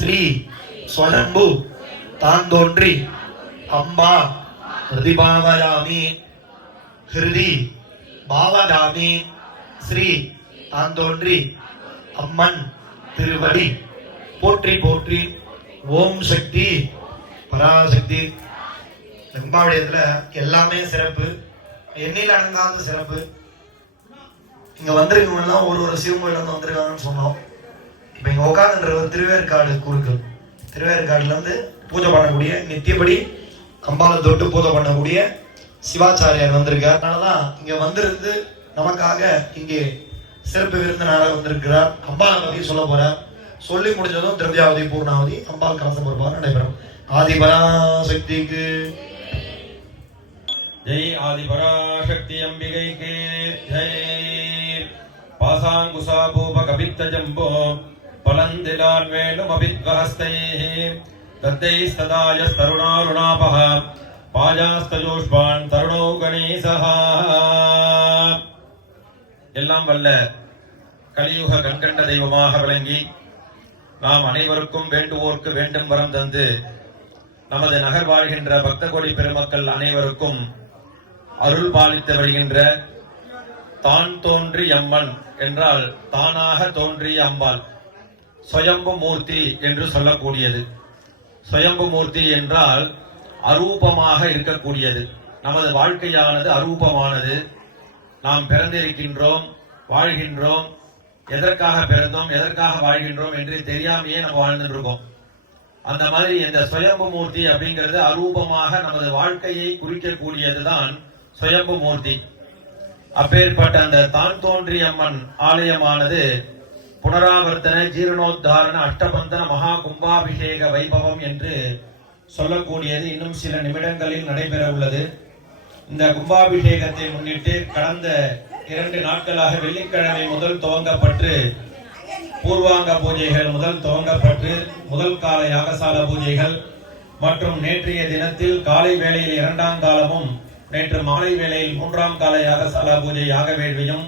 ஸ்ரீ ஸ்வயம்பு தான் தோன்றி அம்மா ஹிருதிபாவயாமி ஹிருதி பாவராமி ஸ்ரீ தான் தோன்றி அம்மன் திருவடி போற்றி போற்றி ஓம் சக்தி பராசக்தி வெம்பாவளியத்துல எல்லாமே சிறப்பு எண்ணில் அடங்காத சிறப்பு இங்க வந்திருக்கவங்க எல்லாம் ஒரு ஒரு சிவன் இருந்து வந்திருக்காங்கன்னு சொன்னோம் இப்போ இங்க உட்காந்துன்றவர் திருவேற்காடு குருக்கள் திருவேற்காடுலேருந்து பூஜை பண்ணக்கூடிய நித்தியபடி அம்பாலை தொட்டு பூஜை பண்ணக்கூடிய சிவாச்சாரியார் வந்திருக்கார். அதனாலதான் இங்க வந்திருந்து நமக்காக இங்கே சிறப்பு விருந்தினராக வந்திருக்கிறார். அம்பாள் பற்றி சொல்ல போகிறார் சொல்லி முடிஞ்சதும் திரவியாவதி பூர்ணாவதி அம்பாள் கலசம் பொறுப்பாக நடைபெறும். ஆதிபராசக்திக்கு. ஜெய் ஆதிபராசக்தி அம்பிகைக்கு. ஜெய். பாசாங்குசாபூப கபித்த ஜம்போ பலந்திலான் வேணும் அபித்வஹஸ்தை தத்தை ஸ்ததாய தருணாருணாபஹ பாஜாஸ்தஜோஷ்பான் தருணோ கணேசஹா. எல்லாம் வல்ல கலியுக கண்கண்ட தெய்வமாக விளங்கி நாம் அனைவருக்கும் வேண்டுவோர்க்கு வேண்டும் வரம் தந்து நமது நகர் வாழ்கின்ற பக்த கோடி பெருமக்கள் அனைவருக்கும் அருள் பாலித்து வருகின்ற தான் தோன்றி அம்மன் என்றால் தானாக தோன்றிய அம்பாள். சுயம்பு மூர்த்தி என்று சொல்லக்கூடியது. சுயம்பு மூர்த்தி என்றால் அரூபமாக இருக்கக்கூடியது. நமது வாழ்க்கையானது அரூபமானது. நாம் பிறந்திருக்கின்றோம் வாழ்கின்றோம் எதற்காக பிறந்தோம் எதற்காக வாழ்கின்றோம் என்று தெரியாமையே நம்ம வாழ்ந்துட்டு இருக்கோம் அந்த மாதிரி இந்த சுயம்பு மூர்த்தி அப்படிங்கிறது அரூபமாக நமது வாழ்க்கையை குறிக்கக்கூடியதுதான் சுயம்பு மூர்த்தி அப்பேற்பட்ட அந்த தான் தோன்றியம்மன் ஆலயமானது புனராவர்த்தன ஜீரணோத்தாரண அஷ்டபந்தன மகா கும்பாபிஷேக வைபவம் என்று சொல்லக்கூடியது இன்னும் சில நிமிடங்களில் நடைபெற உள்ளது. இந்த கும்பாபிஷேகத்தை முன்னிட்டு கடந்த இரண்டு நாட்களாக வெள்ளிக்கிழமை முதல் துவங்கப்பட்டு பூர்வாங்க பூஜைகள் முதல் துவங்கப்பட்டு முதல் கால யாகசால பூஜைகள் மற்றும் நேற்றைய தினத்தில் காலை வேளையில் இரண்டாம் காலமும் நேற்று மாலை வேளையில் மூன்றாம் கால யாகசால பூஜை யாக வேள்வியும்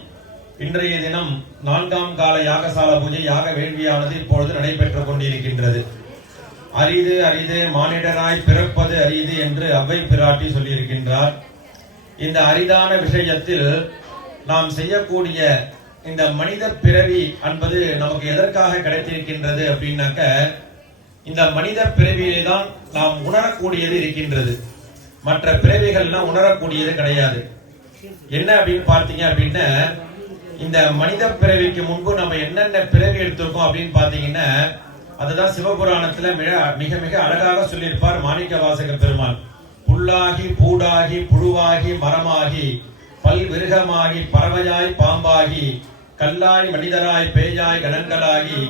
இன்றைய தினம் நான்காம் கால யாகசால பூஜை யாக வேள்வியானது இப்பொழுது நடைபெற்றுக் கொண்டிருக்கின்றது. அரிது அரிது மானிடராய் பிறப்பது அரிது என்று அவ்வை பிராட்டி சொல்லியிருக்கின்றார். இந்த அரிதான விஷயத்தில் நாம் செய்யக்கூடிய இந்த மனித பிறவி என்பது நமக்கு எதற்காக கிடைத்திருக்கின்றது அப்படின்னாக்க இந்த மனித பிறவியிலே தான் நாம் உணரக்கூடியது இருக்கின்றது. மற்ற பிறவிகள்லாம் உணரக்கூடியது கிடையாது. என்ன அப்படின்னு பார்த்தீங்க அப்படின்னா இந்த மனித பிறவிக்கு முன்பு நம்ம என்னென்ன பிறவி எடுத்திருக்கோம் அப்படின்னு பார்த்தீங்கன்னா அதுதான் சிவபுராணத்துல மிக மிக மிக அழகாக சொல்லியிருப்பார் மாணிக்க வாசக பெருமான். புல்லாகி பூடாகி புழுவாகி மரமாகி பல் விருகமாகி பறவையாய் பாம்பாகி கல்லாய் மனிதராய் பேயாய் கணங்களாகி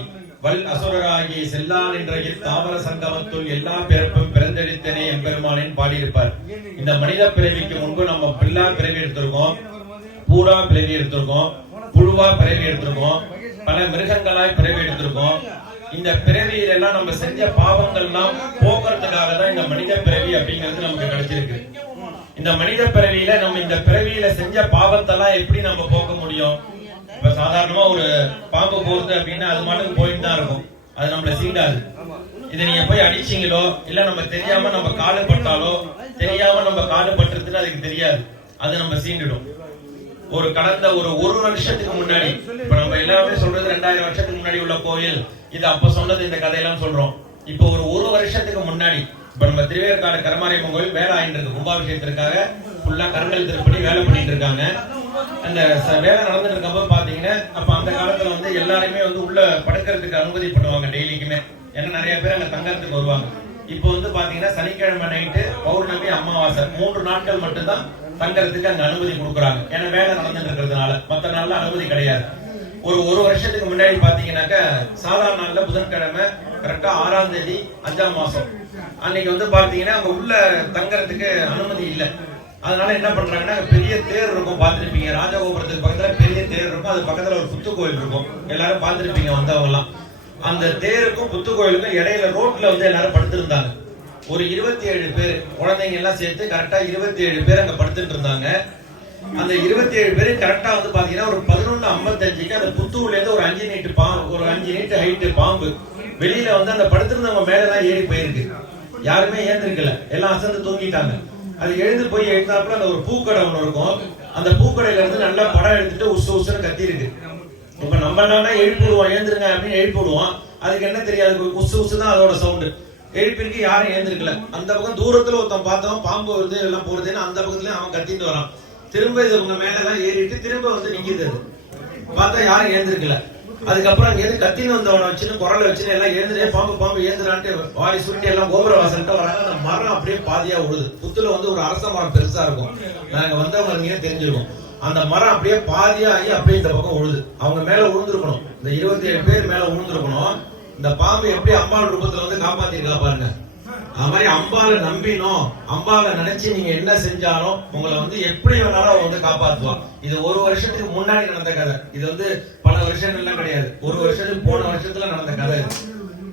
வல் அசுரராகி செல்லான் என்ற தாவர சங்கமத்துள் எல்லா பிறப்பும் பிறந்தெடுத்தனே எம்பெருமானின் பாடியிருப்பார். இந்த மனித பிறவிக்கு முன்பு நம்ம பில்லா பிறவி எடுத்திருக்கோம் பூடா பிறவி எடுத்திருக்கோம் புழுவா பிறவி எடுத்திருக்கோம். பல மிருகங்களாய் பிறவி எடுத்திருக்கோம். இந்த பிறவியில எல்லாம் நம்ம செஞ்ச பாவங்கள்லாம் போக்குறதுக்காக தான் இந்த மனித பிறவி அப்படிங்கிறது நமக்கு கிடைச்சிருக்கு. இந்த மனித பிறவியில நம்ம இந்த பிறவியில செஞ்ச பாவத்தெல்லாம் எப்படி நம்ம போக்க முடியும்? இப்ப சாதாரணமா ஒரு பாம்பு போறது அப்படின்னா அது மட்டும் போயிட்டு தான் இருக்கும். அது நம்மள சீண்டாது. இதை நீங்க போய் அடிச்சீங்களோ இல்ல நம்ம தெரியாம நம்ம காலு பட்டாலோ தெரியாம நம்ம காலு பட்டுறதுன்னு அதுக்கு தெரியாது. அது நம்ம சீண்டிடும். ஒரு கடந்த ஒரு ஒரு வருஷத்துக்கு முன்னாடி. இப்ப நம்ம எல்லாருமே சொல்றது ரெண்டாயிரம் வருஷத்துக்கு முன்னாடி உள்ள கோயில். இது அப்ப சொன்னது இந்த கதையெல்லாம் சொல்றோம். இப்போ ஒரு ஒரு வருஷத்துக்கு முன்னாடி இப்ப நம்ம திருவேற்காடு கருமாரியம்மன் கோயில் வேலை ஆயிட்டு இருக்கு. கும்பாபிஷேகத்திற்காக ஃபுல்லா கருங்கல் திருப்பணி வேலை பண்ணிட்டு இருக்காங்க. அந்த ச- வேலை நடந்துட்டு இருக்கப்ப பாத்தீங்கன்னா அப்ப அந்த காலத்துல வந்து எல்லாருமே வந்து உள்ள படுக்கிறதுக்கு அனுமதி பண்ணுவாங்க டெய்லிக்குமே. ஏன்னா நிறைய பேர் அங்க தங்கறதுக்கு வருவாங்க. இப்போ வந்து பாத்தீங்கன்னா சனிக்கிழமை நைட்டு பௌர்ணமி அமாவாசை மூன்று நாட்கள் மட்டும்தான் தங்கறதுக்கு அங்க அனுமதி கொடுக்குறாங்க. ஏன்னா வேலை நடந்துட்டு இருக்கிறதுனால. மத்த நாள்ல அனுமதி கிடையாது. ஒரு ஒரு வருஷத்துக்கு முன்னாடி பாத்தீங்கன்னாக்க சாதாரண நாள்ல புதன்கிழமை கரெக்டா ஆறாம் தேதி அஞ்சாம் மாசம். அன்னைக்கு வந்து பாத்தீங்கன்னா அங்க உள்ள தங்கறதுக்கு அனுமதி இல்லை. அதனால என்ன பண்றாங்கன்னா பெரிய தேர் இருக்கும் பார்த்துருப்பீங்க ராஜகோபுரத்துக்கு பக்கத்துல பெரிய தேர் இருக்கும். அது பக்கத்துல ஒரு புத்து கோயில் இருக்கும். எல்லாரும் பார்த்துருப்பீங்க வந்தவங்க எல்லாம் அந்த தேருக்கும் புத்து கோயிலுக்கும் இடையில ரோட்ல வந்து எல்லாரும் படுத்திருந்தாங்க. ஒரு இருபத்தி ஏழு பேர் குழந்தைங்க எல்லாம் சேர்த்து கரெக்டா இருபத்தி ஏழு பேர் அங்க படுத்துட்டு இருந்தாங்க. அந்த இருபத்தி ஏழு பேரு கரெக்டா வந்து பாத்தீங்கன்னா ஒரு பதினொன்னு ஐம்பத்தஞ்சுக்கு அந்த புத்தூர்ல இருந்து ஒரு அஞ்சு நீட்டு பாம்பு ஒரு அஞ்சு நீட்டு ஹைட்டு பாம்பு வெளியில வந்து அந்த படுத்திருந்தவங்க மேல எல்லாம் ஏறி போயிருக்கு. யாருமே ஏந்திருக்கல. எல்லாம் அசந்து தூங்கிட்டாங்க. அது எழுந்து போய் எழுந்தாப்புல அந்த ஒரு பூக்கடை ஒண்ணு இருக்கும். அந்த பூக்கடையில இருந்து நல்லா படம் எடுத்துட்டு உசு உசுன்னு கத்தி இருக்கு இப்ப நம்ம என்னன்னா எழுப்பிடுவோம் எழுந்துருங்க அப்படின்னு எழுப்பிடுவோம். அதுக்கு என்ன தெரியாது? உசு உசு தான் அதோட சவுண்டு எழுப்பிருக்கு யாரும் எழுந்திருக்கல. அந்த பக்கம் தூரத்துல ஒருத்தன் பார்த்தவன் பாம்பு வருது எல்லாம் போறதுன்னு அந்த பக்கத்துல அவன் கத்திட்டு வரான். திரும்ப இது உங்க மேல எல்லாம் ஏறிட்டு திரும்ப வந்து நிக்குது அது. பார்த்தா யாரும் எழுந்திருக்கல. அதுக்கப்புறம் அங்க இருந்து கத்தின்னு வந்தவனை வச்சுன்னு குரலை வச்சுன்னு எல்லாம் எழுந்துட்டே பாம்பு பாம்பு ஏந்துறான்ட்டு வாரி சுட்டி எல்லாம் கோபுர வாசல்கிட்ட வராங்க. அந்த மரம் அப்படியே பாதியா விழுது புத்துல வந்து ஒரு அரச மரம் பெருசா இருக்கும். நாங்க வந்தவங்க இருந்தீங்கன்னா தெரிஞ்சிருக்கும். அந்த மரம் அப்படியே பாதியா ஆகி அப்படியே இந்த பக்கம் விழுது அவங்க மேல விழுந்திருக்கணும் இந்த இருபத்தி ஏழு பேர் மேல விழுந்திருக்கணும் இந்த பாம்பு எப்படி அம்பாள் ரூபத்துல வந்து காப்பாத்திருக்கா பாருங்க. அது மாதிரி அம்பால நம்பினோம். அம்பால நினைச்சு நீங்க என்ன செஞ்சாலும் உங்களை வந்து எப்படி வேணாலும் அவங்க வந்து காப்பாத்துவா. இது ஒரு வருஷத்துக்கு முன்னாடி நடந்த கதை. இது வந்து பல வருஷங்கள்லாம் கிடையாது. ஒரு வருஷத்துக்கு போன வருஷத்துல நடந்த கதை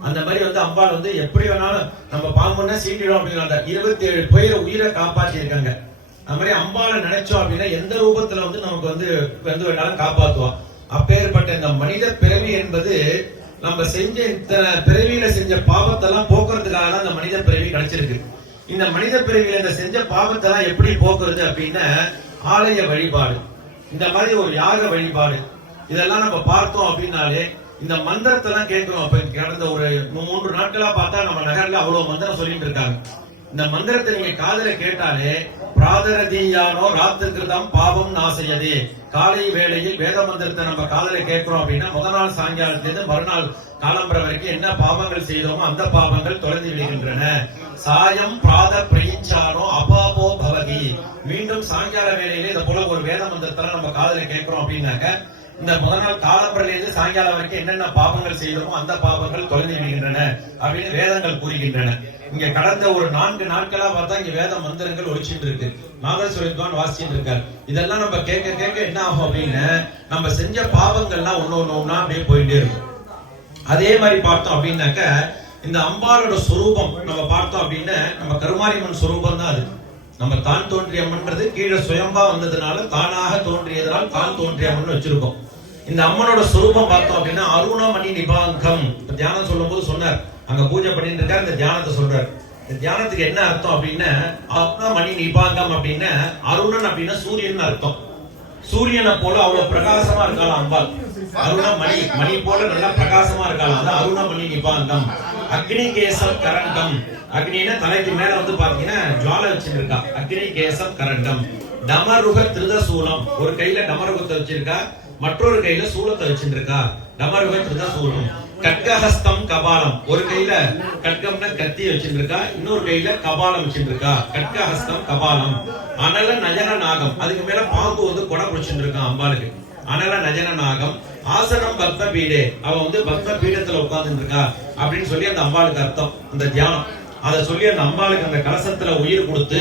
அந்த மாதிரி வந்து அம்பாள் வந்து எப்படி வேணாலும் நம்ம பாம்புன்னா சீண்டிடும் அப்படின்னு இருபத்தி ஏழு பேர் உயிரை காப்பாற்றி இருக்காங்க அது மாதிரி அம்பாளை நினைச்சோம் அப்படின்னா எந்த ரூபத்துல வந்து நமக்கு வந்து வந்து வேணாலும் காப்பாத்துவான் அப்பேற்பட்ட இந்த மனித பிறவி என்பது நம்ம செஞ்ச இத்தனை பிறவியில செஞ்ச பாவத்தெல்லாம் போக்குறதுக்காக தான் இந்த மனித பிறவி கிடைச்சிருக்கு. இந்த மனித பிறவியில இந்த செஞ்ச பாவத்தெல்லாம் எப்படி போக்குறது அப்படின்னா ஆலய வழிபாடு. இந்த மாதிரி ஒரு யாக வழிபாடு. இதெல்லாம் நம்ம பார்த்தோம் அப்படின்னாலே இந்த மந்திரத்தை எல்லாம் கேட்கிறோம். அப்ப கடந்த ஒரு மூன்று நாட்களா பார்த்தா நம்ம நகர்ல அவ்வளவு மந்திரம் சொல்லிட்டு இருக்காங்க. இந்த மந்திரத்தை நீங்க காதல கேட்டாலே பிராதரதீயானோ ராத்திருக்கிறதாம் பாவம் நாசையதே. காலை வேளையில் வேத மந்திரத்தை நம்ம காதுல கேட்கிறோம் அப்படின்னா முத நாள் சாயங்காலத்திலிருந்து மறுநாள் காலம்பரம் வரைக்கும் என்ன பாவங்கள் செய்தோமோ அந்த பாவங்கள் தொலைந்து விடுகின்றன. சாயம் பிராத பிரயிச்சானோ அபாபோ பவதி. மீண்டும் சாயங்கால வேளையிலே இந்த போல ஒரு வேத மந்திரத்தை நம்ம காதலை கேட்கிறோம் அப்படின்னாக்க இந்த முதல் நாள் காலப்பிரலையிலிருந்து இருந்து சாயங்காலம் வரைக்கும் என்னென்ன பாவங்கள் செய்தோமோ அந்த பாவங்கள் தொலைந்து விடுகின்றன அப்படின்னு வேதங்கள் கூறுகின்றன. இங்க கடந்த ஒரு நான்கு நாட்களா பார்த்தா இங்க வேத மந்திரங்கள் ஒழிச்சிட்டு இருக்கு. நாகேஸ்வரத்வான் வாசிச்சுட்டு இருக்காரு. இதெல்லாம் நம்ம கேட்க கேட்க என்ன ஆகும் அப்படின்னு நம்ம செஞ்ச பாவங்கள்லாம் ஒண்ணு ஒண்ணு அப்படியே போயிட்டே இருக்கும். அதே மாதிரி பார்த்தோம் அப்படின்னாக்க இந்த அம்பாளோட சுரூபம் நம்ம பார்த்தோம் அப்படின்னா நம்ம கருமாரியம்மன் சுரூபம் தான் அது. நம்ம தான் தோன்றிய அம்மன்றது கீழே சுயம்பா வந்ததுனால தானாக தோன்றியதனால் தான் தோன்றிய அம்மன் வச்சிருக்கோம். இந்த அம்மனோட சுரூபம் பார்த்தோம் அப்படின்னா அருணமணி நிபாங்கம். தியானம் சொல்லும் போது சொன்னார். அங்க பூஜை பண்ணிட்டு இருக்காரு இந்த தியானத்தை சொல்றாரு. இந்த தியானத்துக்கு என்ன அர்த்தம் அப்படின்னா அருணமணி நிபாங்கம் அப்படின்னா அருணன் அப்படின்னா சூரியன் அர்த்தம். சூரியனை போல அவ்வளவு பிரகாசமா இருக்காளாம் அம்பாள். அருணமணி மணி போல நல்லா பிரகாசமா இருக்காளாம் அதான் அருணமணி நிபாங்கம். அக்னி கேசம் கரண்டம். அக்னின்னா தலைக்கு மேல வந்து பாத்தீங்கன்னா ஜுவாலை வச்சிருக்கா. அக்னி கேசம் கரண்டம். டமருக திருதசூலம். ஒரு கையில டமருகத்தை வச்சிருக்கா. மற்றொரு கையில சூலத்தை வச்சிருக்கா. டமருக திருதசூலம். கட்கஹஸ்தம் கபாலம். ஒரு கையில கட்கம்னா கத்தி வச்சிருக்கா. இன்னொரு கையில கபாலம் வச்சிருக்கா. கட்கஹஸ்தம் கபாலம். அனல நஜன நாகம். அதுக்கு மேல பாம்பு வந்து கொடை பிடிச்சிருக்கான் அம்பாளுக்கு. அனல நஜன நாகம். ஆசனம் பக்த பீடே. அவ வந்து பக்த பீடத்துல உட்கார்ந்து இருக்கா அப்படின்னு சொல்லி அந்த அம்பாளுக்கு அர்த்தம் அந்த தியானம். அதை சொல்லி அந்த அம்பாளுக்கு அந்த கலசத்துல உயிர் கொடுத்து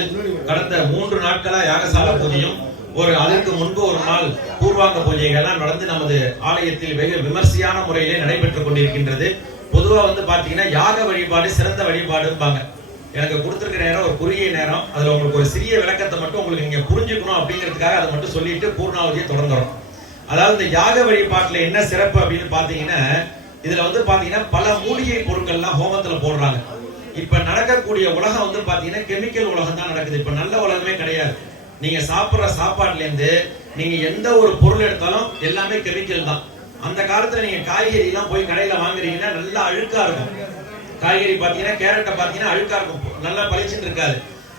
கடந்த மூன்று நாட்களா யாகசால பூஜையும் ஒரு அதற்கு முன்பு ஒரு நாள் பூர்வாங்க பூஜைகள்லாம் நடந்து நமது ஆலயத்தில் வெகு விமர்சையான முறையிலே நடைபெற்றுக் கொண்டிருக்கின்றது. பொதுவா வந்து பாத்தீங்கன்னா யாக வழிபாடு சிறந்த வழிபாடும்பாங்க. எனக்கு கொடுத்துருக்க நேரம் ஒரு குறுகிய நேரம். அதுல உங்களுக்கு ஒரு சிறிய விளக்கத்தை மட்டும் உங்களுக்கு நீங்க புரிஞ்சுக்கணும் அப்படிங்கிறதுக்காக அதை மட்டும் சொல்லிட்டு பூர்ணாவதியை தொடங்குறோம். அதாவது இந்த யாக வழிபாட்டுல என்ன சிறப்பு அப்படின்னு பாத்தீங்கன்னா இதுல வந்து பாத்தீங்கன்னா பல மூலிகை பொருட்கள்லாம் ஹோமத்துல போடுறாங்க. இப்ப நடக்கக்கூடிய உலகம் வந்து பாத்தீங்கன்னா கெமிக்கல் உலகம் தான் நடக்குது. இப்ப நல்ல உலகமே கிடையாது. நீங்க சாப்பிடுற சாப்பாட்டுல இருந்து நீங்க எந்த ஒரு பொருள் எடுத்தாலும் எல்லாமே கெமிக்கல் தான். அந்த காலத்துல நீங்க காய்கறி எல்லாம் போய் கடையில வாங்குறீங்கன்னா நல்லா அழுக்கா இருக்கும். காய்கறி பாத்தீங்கன்னா கேரட்டை பாத்தீங்கன்னா அழுக்கா இருக்கும். நல்லா பளிச்சுன்னு இருக்காது.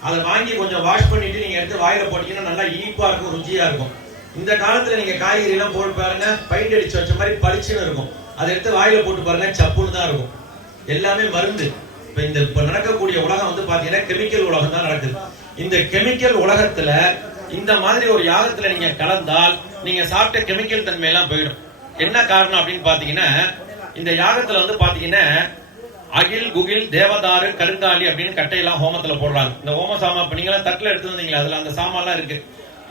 அதை வாங்கி கொஞ்சம் வாஷ் பண்ணிட்டு நீங்க எடுத்து வாயில போட்டீங்கன்னா நல்லா இனிப்பா இருக்கும் ருச்சியா இருக்கும். இந்த காலத்துல நீங்க காய்கறி எல்லாம் போட்டு பாருங்க பைண்ட் அடிச்சு வச்ச மாதிரி பளிச்சுன்னு இருக்கும். அதை எடுத்து வாயில போட்டு பாருங்க சப்புன்னு தான் இருக்கும். எல்லாமே மருந்து. இப்ப இந்த இப்ப நடக்கக்கூடிய உலகம் வந்து பாத்தீங்கன்னா கெமிக்கல் உலகம் தான் நடக்குது. இந்த கெமிக்கல் உலகத்துல இந்த மாதிரி ஒரு யாகத்துல நீங்க கலந்தால் நீங்க சாப்பிட்ட கெமிக்கல் தன்மை எல்லாம் போயிடும். என்ன காரணம் அப்படின்னு பாத்தீங்கன்னா இந்த யாகத்துல வந்து பாத்தீங்கன்னா அகில் குகில் தேவதாரு கருங்காலி அப்படின்னு கட்டையெல்லாம் ஹோமத்துல போடுறாங்க. இந்த ஹோம சாமா இப்ப நீங்க தட்டுல எடுத்து வந்தீங்களா அதுல அந்த சாமான்லாம் இருக்கு.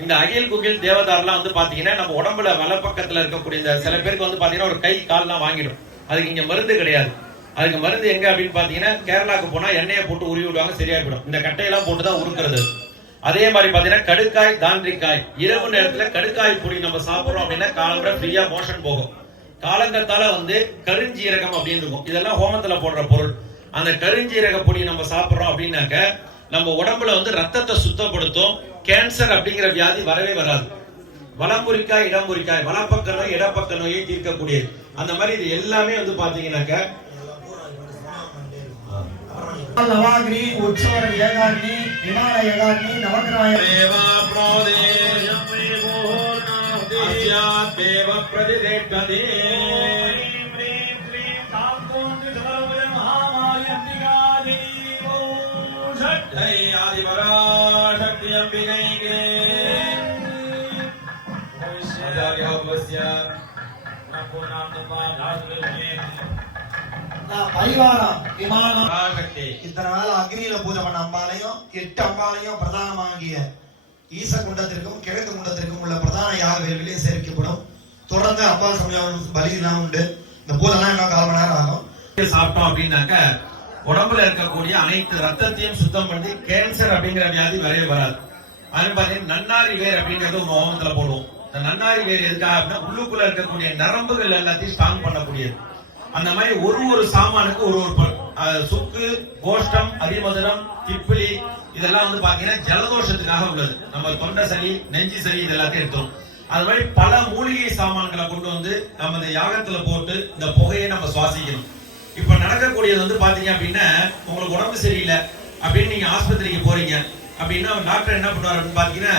இந்த அகில் குகில் தேவதாரெல்லாம் வந்து பாத்தீங்கன்னா நம்ம உடம்புல வலப்பக்கத்துல இருக்கக்கூடிய இந்த சில பேருக்கு வந்து பாத்தீங்கன்னா ஒரு கை கால்லாம் வாங்கிடும். அதுக்கு இங்க மருந்து கிடையாது. அதுக்கு மருந்து எங்க அப்படின்னு பாத்தீங்கன்னா கேரளாக்கு போனா எண்ணெயை போட்டு உருவி விடுவாங்க சரியா போயிடும். இந்த கட்டையெல்லாம் போட்டு தான் உருக்குறது. அதே மாதிரி பாத்தீங்கன்னா கடுக்காய் தாண்டிக்காய். இரவு நேரத்துல கடுக்காய் பொடி நம்ம சாப்பிடுறோம் அப்படின்னா காலம்புற ஃப்ரீயா மோஷன் போகும். காலங்கத்தால வந்து கருஞ்சீரகம் அப்படின்னு இருக்கும். இதெல்லாம் ஹோமத்துல போடுற பொருள். அந்த கருஞ்சீரக பொடி நம்ம சாப்பிடுறோம் அப்படின்னாக்க நம்ம உடம்புல வந்து ரத்தத்தை சுத்தப்படுத்தும் கேன்சர் அப்படிங்கிற வியாதி வரவே வராது. வலம்புரிக்காய் இடம்புரிக்காய் வலப்பக்க நோய் இடப்பக்க நோயை தீர்க்கக்கூடியது? அந்த மாதிரி இது எல்லாமே வந்து பாத்தீங்கன்னாக்க நவாகினி உற்சவர ஏகாகினி விமான ஏகாகினி நவகிராய தேவா தேவ பிரதிதேட்டதே. ஜை ஆதிபராசக்தி அம்பிகைக்கு ஆச்சாரியோபஸ்ய பரிவாரம் விமானம் இத்தனை நாள் அக்னியில பூஜை பண்ண அம்பாலையும் எட்டு அம்பாலையும் பிரதானமாகிய ஈச குண்டத்திற்கும் கிழக்கு குண்டத்திற்கும் உள்ள பிரதான யாக வேள்விலையும் சேர்க்கப்படும் தொடர்ந்து அம்பாள் சமயம் பலியெல்லாம் உண்டு. இந்த பூஜைலாம் இன்னும் கால் மணி நேரம் ஆகும். சாப்பிட்டோம் அப்படின்னாக்க உடம்புல இருக்கக்கூடிய அனைத்து ரத்தத்தையும் சுத்தம் பண்ணி கேன்சர் அப்படிங்கிற வியாதி வரவே வராது. அது பாத்தீங்கன்னா நன்னாரி வேர் அப்படிங்கறது ஒரு ஓமத்துல போடுவோம். இந்த நன்னாரி வேர் எதுக்காக அப்படின்னா உள்ளுக்குள்ள இருக்கக்கூடிய நரம்புகள் எல்லாத்தையும் ஸ்ட்ராங் பண்ணக்கூடியது. அந்த மாதிரி ஒரு ஒரு சாமானுக்கு ஒரு ஒரு பொருள். சுக்கு கோஷ்டம் அதிமதுரம் திப்பிலி இதெல்லாம் வந்து பாத்தீங்கன்னா ஜலதோஷத்துக்காக உள்ளது. நம்ம தொண்டை சளி நெஞ்சு சளி இது எல்லாத்தையும் எடுத்தோம் அது மாதிரி பல மூலிகை சாமான்களை கொண்டு வந்து நம்ம இந்த யாகத்துல போட்டு இந்த புகையை நம்ம சுவாசிக்கணும். இப்ப நடக்கக்கூடியது வந்து பாத்தீங்க அப்படின்னா உங்களுக்கு உடம்பு சரியில்லை அப்படின்னு நீங்க ஆஸ்பத்திரிக்கு போறீங்க. அப்படின்னா டாக்டர் என்ன பண்ணுவார் அப்படின்னு பாத்தீங்கன்னா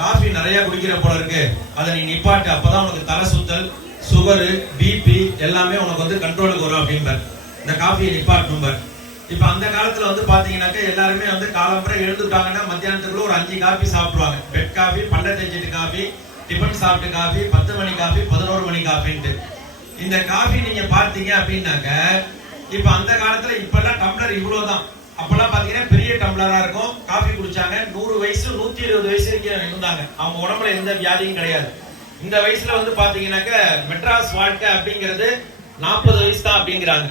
காஃபி நிறைய குடிக்கிற போல இருக்கு. அதை நீ நிப்பாட்டு. அப்பதான் உனக்கு தலை சுத்தல் சுகரு பிபி எல்லாமே உனக்கு வந்து கண்ட்ரோலுக்கு வரும் அப்படிம்பார். இந்த காஃபியை நிப்பாட்டும்பார். இப்ப அந்த காலத்துல வந்து பாத்தீங்கன்னாக்க எல்லாருமே வந்து காலம்பரை எழுந்துட்டாங்கன்னா மத்தியானத்துக்குள்ள ஒரு அஞ்சு காபி சாப்பிடுவாங்க. பெட் காஃபி பண்டை தேஞ்சிட்டு டிஃபன் சாப்பிட்டு காஃபி பத்து மணி காஃபி பதினோரு மணி காஃபின்ட்டு. இந்த காஃபி நீங்க பார்த்தீங்க அப்படின்னாக்க இப்ப அந்த காலத்துல இப்பெல்லாம் டம்ளர் இவ்வளவுதான். அப்பெல்லாம் பாத்தீங்கன்னா பெரிய டம்ளரா இருக்கும். காஃபி குடிச்சாங்க. நூறு வயசு நூத்தி இருபது வயசு வரைக்கும் இருந்தாங்க. அவங்க உடம்புல எந்த வியாதியும் கிடையாது. இந்த வயசுல வந்து பாத்தீங்கன்னாக்க மெட்ராஸ் வாழ்க்கை அப்படிங்கிறது நாற்பது வயசு தான் அப்படிங்கிறாங்க.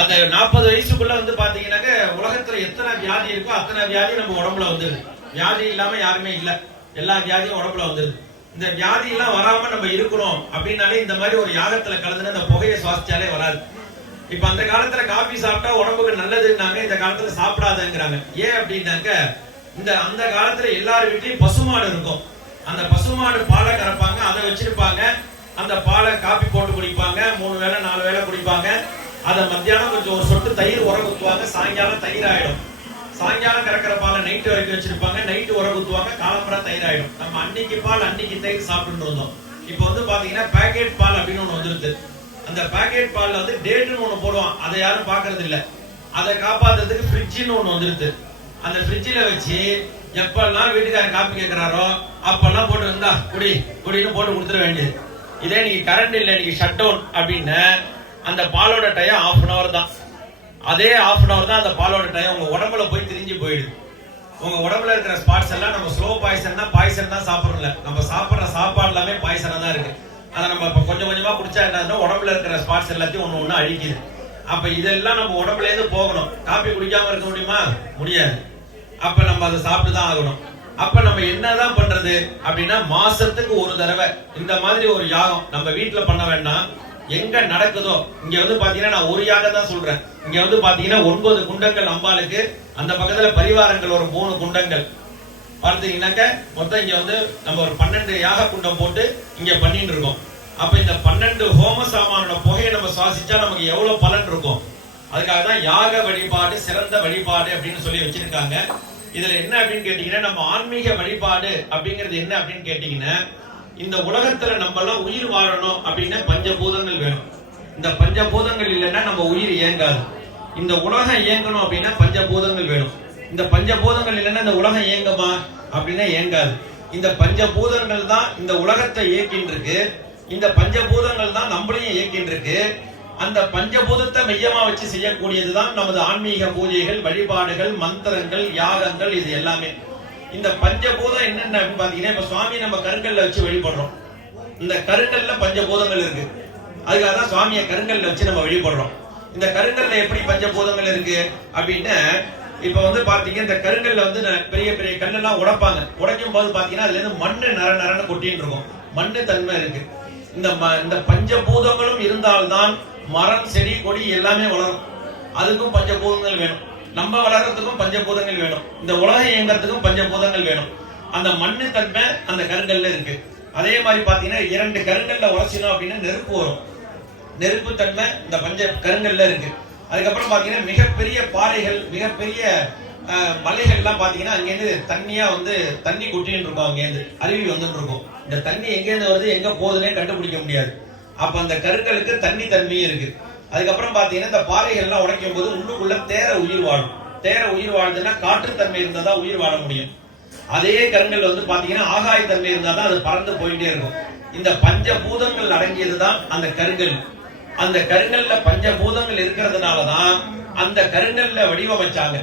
அந்த நாற்பது வயசுக்குள்ள வந்து பாத்தீங்கன்னாக்க உலகத்துல எத்தனை வியாதி இருக்கோ அத்தனை வியாதி நம்ம உடம்புல வந்துருது. வியாதி இல்லாம யாருமே இல்லை. எல்லா வியாதியும் உடம்புல வந்துருது. இந்த வியாதி எல்லாம் வராம நம்ம இருக்கிறோம் அப்படின்னாலே இந்த மாதிரி ஒரு யாகத்துல கலந்துன அந்த புகையை சுவாசிச்சாலே வராது. இப்ப அந்த காலத்துல காபி சாப்பிட்டா உடம்புக்கு நல்லதுன்னாங்க இந்த காலத்துல சாப்பிடாதங்கிறாங்க. ஏன் அப்படின்னாக்க இந்த அந்த காலத்துல எல்லார் வீட்லயும் பசுமாடு இருக்கும். அந்த பசுமாடு பாலை கறப்பாங்க அதை வச்சிருப்பாங்க. அந்த பாலை காப்பி போட்டு குடிப்பாங்க மூணு வேளை நாலு வேளை குடிப்பாங்க. அதை மத்தியானம் கொஞ்சம் ஒரு சொட்டு தயிர் உரம் ஊற்றுவாங்க சாயங்காலம் தயிர் ஆயிடும் சாயங்காலம் கறக்கிற பாலை நைட்டு வரைக்கும் வச்சிருப்பாங்க. நைட்டு உர குத்துவாங்க காலம்பரம் தயிராயிடும். நம்ம அன்னைக்கு பால் அன்னைக்கு தயிர் சாப்பிட்டு இருந்தோம். இப்போ வந்து பாத்தீங்கன்னா பேக்கெட் பால் அப்படின்னு ஒண்ணு வந்துருது. அந்த பேக்கெட் பால்ல வந்து டேட்னு ஒண்ணு போடுவான். அதை யாரும் பாக்குறது இல்ல. அதை காப்பாத்துறதுக்கு ஃப்ரிட்ஜ்னு ஒண்ணு வந்துருது. அந்த ஃப்ரிட்ஜில் வச்சு எப்பெல்லாம் வீட்டுக்காரர் காப்பி கேட்கிறாரோ அப்பெல்லாம் போட்டு இருந்தா குடி குடின்னு போட்டு கொடுத்துட வேண்டியது. இதே நீங்க கரண்ட் இல்லை நீங்க ஷட் டவுன் அப்படின்னு அந்த பாலோட டயம் ஆஃப் அன் அவர் தான். அதே ஆஃப் அன் அவர் தான் அந்த பாலோட டைம் உங்க உடம்புல போய் திரிஞ்சு போயிடுது. உங்க உடம்புல இருக்கிற ஸ்பாட்ஸ் எல்லாம் நம்ம ஸ்லோ பாய்சன் தான் பாய்சன் தான் சாப்பிடல நம்ம சாப்பிட்ற சாப்பாடு எல்லாமே பாய்சனா தான் இருக்கு. அதை நம்ம இப்போ கொஞ்சம் கொஞ்சமா குடிச்சா என்ன உடம்புல இருக்கிற ஸ்பாட்ஸ் எல்லாத்தையும் ஒண்ணு ஒண்ணு அழிக்குது. அப்ப இதெல்லாம் நம்ம உடம்புல இருந்து போகணும். காப்பி குடிக்காம இருக்க முடியுமா? முடியாது. அப்ப நம்ம அதை சாப்பிட்டு தான் ஆகணும். அப்ப நம்ம என்னதான் பண்றது அப்படின்னா மாசத்துக்கு ஒரு தடவை இந்த மாதிரி ஒரு யாகம் நம்ம வீட்டுல பண்ண வேண்டாம். எங்க நடக்குதோ இங்க வந்து பாத்தீங்கன்னா நான் ஒரு யாக தான் சொல்றேன். இங்க வந்து பாத்தீங்கன்னா ஒன்பது குண்டங்கள் அம்பாளுக்கு அந்த பக்கத்துல பரிவாரங்கள் ஒரு மூணு குண்டங்கள். பார்த்தீங்கன்னாக்க மொத்தம் இங்க வந்து நம்ம ஒரு பன்னெண்டு யாக குண்டம் போட்டு இங்க பண்ணிட்டு இருக்கோம். அப்ப இந்த பன்னெண்டு ஹோம சாமானோட புகையை நம்ம சுவாசிச்சா நமக்கு எவ்வளவு பலன் இருக்கும்? அதுக்காக தான் யாக வழிபாடு சிறந்த வழிபாடு அப்படின்னு சொல்லி வச்சிருக்காங்க. இதுல என்ன அப்படின்னு கேட்டீங்கன்னா நம்ம ஆன்மீக வழிபாடு அப்படிங்கிறது என்ன அப்படின்னு கேட்டீங்கன்னா இந்த உலகத்துல நம்ம எல்லாம் உயிர் வாழணும் அப்படின்னா பஞ்சபூதங்கள் வேணும். இந்த பஞ்சபூதங்கள் இல்லைன்னா நம்ம உயிர் இயங்காது. இந்த உலகம் இயங்கணும் அப்படின்னா பஞ்சபூதங்கள் வேணும். இந்த பஞ்சபூதங்கள் இல்லைன்னா இந்த உலகம் இயங்குமா அப்படின்னா இயங்காது. இந்த பஞ்சபூதங்கள் தான் இந்த உலகத்தை இயக்கின்னு இருக்கு இந்த பஞ்சபூதங்கள் தான் நம்மளையும் இயக்கின்னு இருக்கு அந்த பஞ்சபூதத்தை மையமா வச்சு செய்யக்கூடியதுதான் நமது ஆன்மீக பூஜைகள் வழிபாடுகள் மந்திரங்கள் யாகங்கள் இது எல்லாமே. இந்த பஞ்சபூதம் என்னென்ன? அப்படின்னு பாத்தீங்கன்னா இப்ப சுவாமி நம்ம கருங்கல்ல வச்சு வழிபடுறோம் இந்த கருங்கல்ல பஞ்சபூதங்கள் இருக்கு. அதுக்காக தான் சுவாமியை கருங்கல்ல வச்சு நம்ம வழிபடுறோம் இந்த கருங்கல்ல எப்படி பஞ்சபூதங்கள் இருக்கு? அப்படின்னு இப்ப வந்து பாத்தீங்க இந்த கருங்கல்ல வந்து ந- பெரிய பெரிய கல்லெல்லாம் உடைப்பாங்க. உடைக்கும் போது பாத்தீங்கன்னா அதுல இருந்து மண்ணு நர நரன்னு கொட்டின்னு இருக்கும். மண்ணு தன்மை இருக்கு. இந்த ம- இந்த பஞ்சபூதங்களும் இருந்தால்தான் மரம் செடி கொடி எல்லாமே வளரும். அதுக்கும் பஞ்சபூதங்கள் வேணும். நம்ம வளர்றதுக்கும் பஞ்சபூதங்கள் வேணும். இந்த உலகம் இயங்குறதுக்கும் பஞ்சபூதங்கள் வேணும். அந்த மண்ணு தன்மை அந்த கருங்கல்ல இருக்கு. அதே மாதிரி பாத்தீங்கன்னா இரண்டு கருங்கல்ல உரைச்சினோம் அப்படின்னா நெருப்பு வரும். நெருப்பு தன்மை இந்த பஞ்ச கருங்கல்ல இருக்கு. அதுக்கப்புறம் பாத்தீங்கன்னா மிகப்பெரிய பாறைகள் மிகப்பெரிய மலைகள்லாம் பாத்தீங்கன்னா அங்கேருந்து தண்ணியா வந்து தண்ணி கொட்டின்னு இருக்கும் அங்கேருந்து அருவி வந்துட்டு இருக்கும். இந்த தண்ணி எங்கேருந்து வருது எங்க போகுதுன்னே கண்டுபிடிக்க முடியாது. அப்ப அந்த கருங்கலுக்கு தண்ணி தன்மையும் இருக்கு. அதுக்கப்புறம் பாத்தீங்கன்னா இந்த பாறைகள்லாம் உடைக்கும் போது உள்ளுக்குள்ள தேர உயிர் வாழும். தேர உயிர் வாழ்ந்ததுன்னா காற்றுத்தன்மை இருந்தால் தான் உயிர் வாழ முடியும். அதே கருங்கல் வந்து பாத்தீங்கன்னா ஆகாய தன்மை தான் அது பறந்து போயிட்டே இருக்கும். இந்த பஞ்சபூதங்கள் அடங்கியதுதான் அந்த கருங்கல். அந்த கருங்கல்ல பஞ்சபூதங்கள் இருக்கிறதுனால தான் அந்த கருங்கல்ல வடிவமைச்சாங்க.